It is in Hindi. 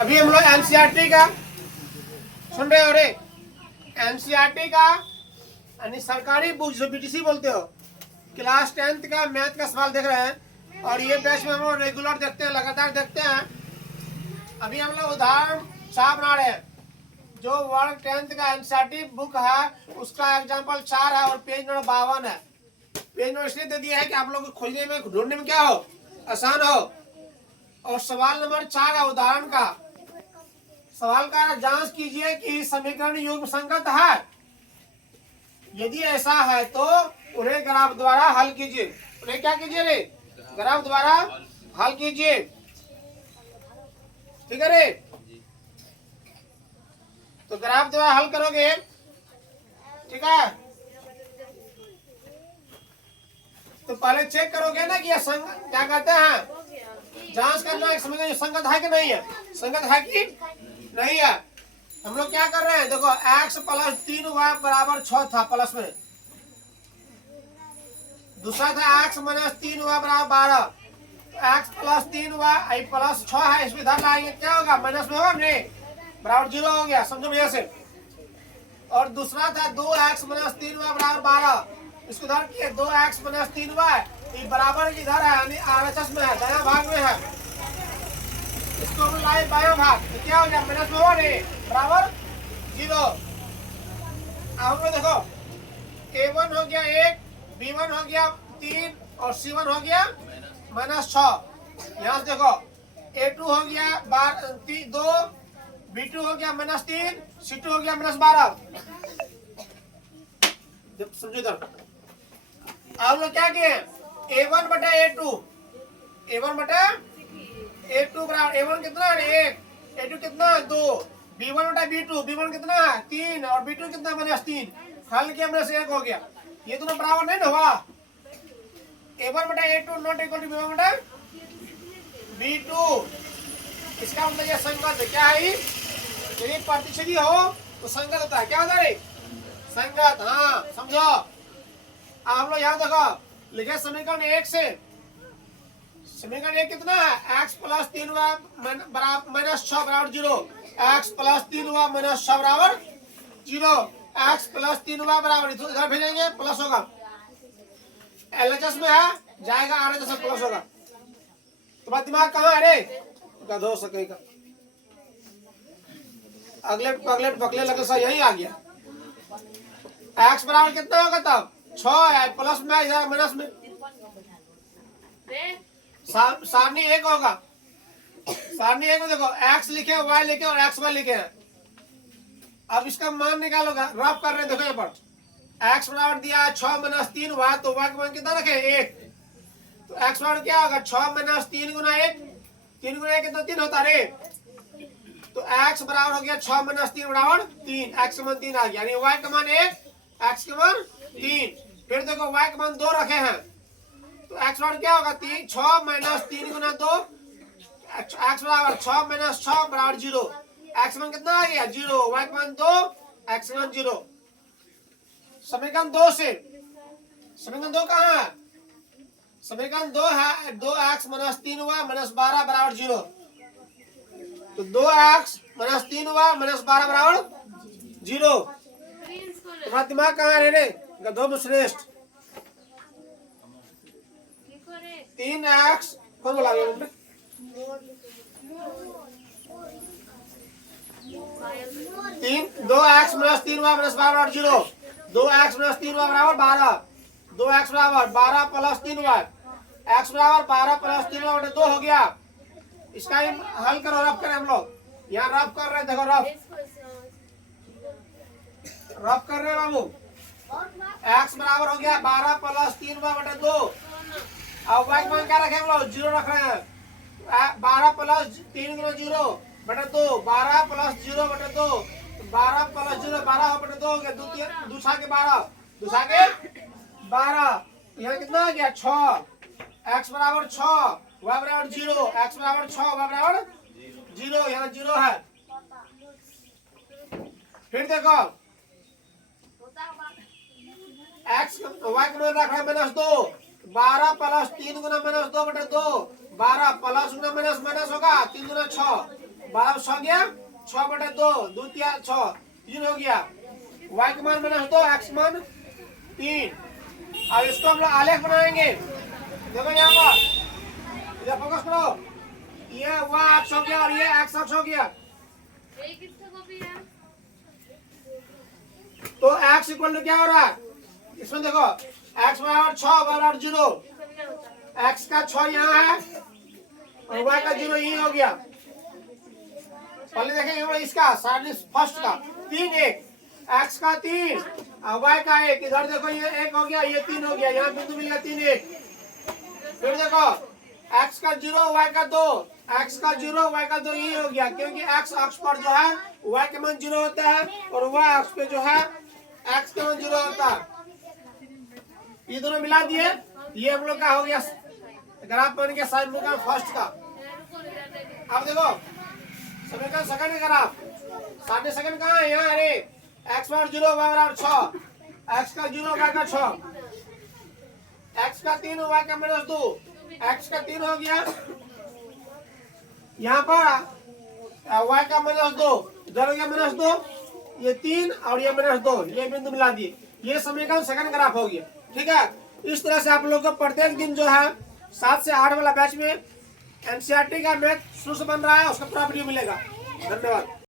अभी हम लोग एनसीईआरटी का सुन रहे हो रे। एनसीईआरटी का यानी सरकारी बुक जो बीटीसी बोलते हो, क्लास 10th का मैथ का सवाल देख रहे हैं। और ये बैच में हम लोग रेगुलर देखते हैं, लगातार देखते हैं। अभी हम लोग उदाहरण 4 बना रहे हैं। जो वर्ग 10th का एनसीईआरटी बुक है उसका एग्जाम्पल 4 है और पेज नंबर 52 है। पेज नंबर इसलिए दे दिया है कि आप लोग को खोजने में, ढूंढने में क्या हो, आसान हो। और सवाल नंबर 4 है उदाहरण का। सवाल का जांच कीजिए कि समीकरण युग्म संगत है। यदि ऐसा है तो उन्हें ग्राफ द्वारा हल कीजिए। उन्हें क्या कीजिए रे? ग्राफ द्वारा हल कीजिए। ठीक है रे? तो ग्राफ द्वारा हल करोगे, ठीक है? तो पहले चेक करोगे ना कि यह क्या कहते हैं, जांच करना है समीकरण संगत है कि नहीं है। संगत है कि नहीं है। हम लोग क्या कर रहे हैं, देखो x + 3y = 6 था प्लस में। दूसरा था x - 3y = 12। x + 3y + 6 है, इसमें इधर लाएंगे क्या होगा, माइनस में होगा नहीं, बराबर 0 हो गया। समझो भैया से। और दूसरा था 2x - 3y = 12। इसको इधर किए 2x - 3y, ये बराबर इधर है यानी RHS में है, दायां भाग में है। इसको हम लाए बायां भाग, तो क्या हो गया, माइनस में होगा नहीं, बराबर 0। अब हम लोग देखो A1 हो गया 1, B1 हो गया 3 और C1 हो गया -6। यहाँ से देखो A2 हो गया 2, B2 हो गया -3, C2 हो गया -12। समझो इधर। अब लोग क्या किए, A1 बटा A2, A1 बटा A2 बराबर A1 कितना है 1, A2 कितना है 2, B1 बटा B2, B1 कितना है 3 और B2 कितना -3। हल किया -1 हो गया। ये दोनों बराबर नहीं ना हुआ। A1 बटा A2 not equal to B1 बटा B2। इसका मतलब ये संगत है। क्या है, यदि प्रतिच्छेदी हो तो संगत होता है। क्या होता है, संगत। हाँ समझो। आप लोग यहाँ देखो लिखे समीकरण 1 से। समीकरण 1 कितना है, x + 3y -6 = 0। x + 3y - 6 = 0। x + 3y बराबर इधर भेजेंगे प्लस होगा, LHS में है जाएगा, RHS में प्लस होगा। तुम्हारा दिमाग कहाँ है रे, गधो सकेगा। अगले बगले लगे सा यही आ गया। x बराबर कितना होगा तब 6 है, प्लस में इधर माइनस में सारणी 1 होगा। सारणी 1 में देखो x लिखे, y लिखे और xy लिखे हैं। अब इसका मान निकालोगा, रफ कर रहे हैं। देखो यहाँ पर x बराबर दिया 6 - 3y, तो y का मान कितना रखे 1। तो x बराबर क्या होगा 6 - 3 × 1, 3 × 1 कितना 3 होता रे। तो x बराबर हो गया 6 - 3 = 3। x का मान 3 आ गया, यानी y का मान 1, x का मान 3। फिर देखो y का मान 2 रखे हैं, तो x बराबर क्या होगा 3, 6 - 3 × 2, x बराबर 6 - 6 = 0। x मान कितना आ गया 0, y का मान 2, x मान 0। समीकरण 2 से, समीकरण 2 कहाँ है, समीकरण 2 है 2x - 3y - 12 = 0। तो 2x - 3y - 12 = 0। तुम्हारा दिमाग कहाँ है रे, गधों में श्रेष्ठ। 3x कौन बोला 2x - 3y - 12 = 0। 2x - 3y = 12। 2x बराबर 12 + 3y, x बराबर 12 + 3y बटे 2 हो गया। इसका ही हल करो, रफ करें हम लोग। यहाँ रफ कर रहे हैं, देखो रफ कर रहे हैं बाबू। x बराबर हो गया 12 + 3y बटे 2। अब y मान क्या रखे हम लोग, 0 रख रहे हैं। 12 + 3 × 0 बटे 2, 12 + 0 बटे 2, 12 + 0 12 बटे 2 हो गया। 2 के 12, 2 के 12। यहाँ कितना आ गया 6। x बराबर 6, y बराबर 0। x बराबर 6, y बराबर 0, यहाँ 0 है। फिर देखो x y का मान रख रहा है -2। 12 + 3 × -2 बटे 2, 12 प्लस गुना माइनस माइनस होगा, 3 दूना 6, 12 6 गया 6/2 2 3 6 3 हो गया। y का मान -2 x मान 3। अब इसको हम लोग आलेख बनाएंगे। देखो यहाँ पर इधर फोकस करो। ये y अक्ष हो गया और ये x अक्ष हो गया। तो x इक्वल टू क्या हो रहा है इसमें देखो x बराबर 6 बराबर 0। x का 6 यहाँ है और y का 0 यही हो गया। पहले देखेंगे हम लोग इसका फर्स्ट का 3 1 x का 3 और y का 1। इधर देखो ये 1 हो गया ये 3 हो गया। यहाँ बिंदु मिल गया 3 1। फिर देखो x का 0 y का 2 x का 0 y का 2 यही हो गया क्योंकि x अक्ष पर जो है y के मान 0 होता है और y अक्ष पे जो है x के मान 0 होता है। ये दोनों मिला दिए ये हम लोग का हो गया ग्राफ बन गया समीकरण फर्स्ट का। अब देखो समीकरण सेकंड ग्राफ सामने सेकंड कहाँ है यहाँ। अरे x बराबर 0 y बराबर 6 x का 0 y का 6 x का 3 y का -2 x का 3 हो गया। यहाँ पर y का -2 इधर हो गया -2 ये 3 और ये -2 ये बिंदु मिला दिए। ये समीकरण सेकंड ग्राफ हो गया। ठीक है इस तरह से आप लोग को प्रत्येक दिन जो है 7 से 8 वाला बैच में एनसीईआरटी का मैथ शुरू से बन रहा है उसका पूरा वीडियो मिलेगा। धन्यवाद।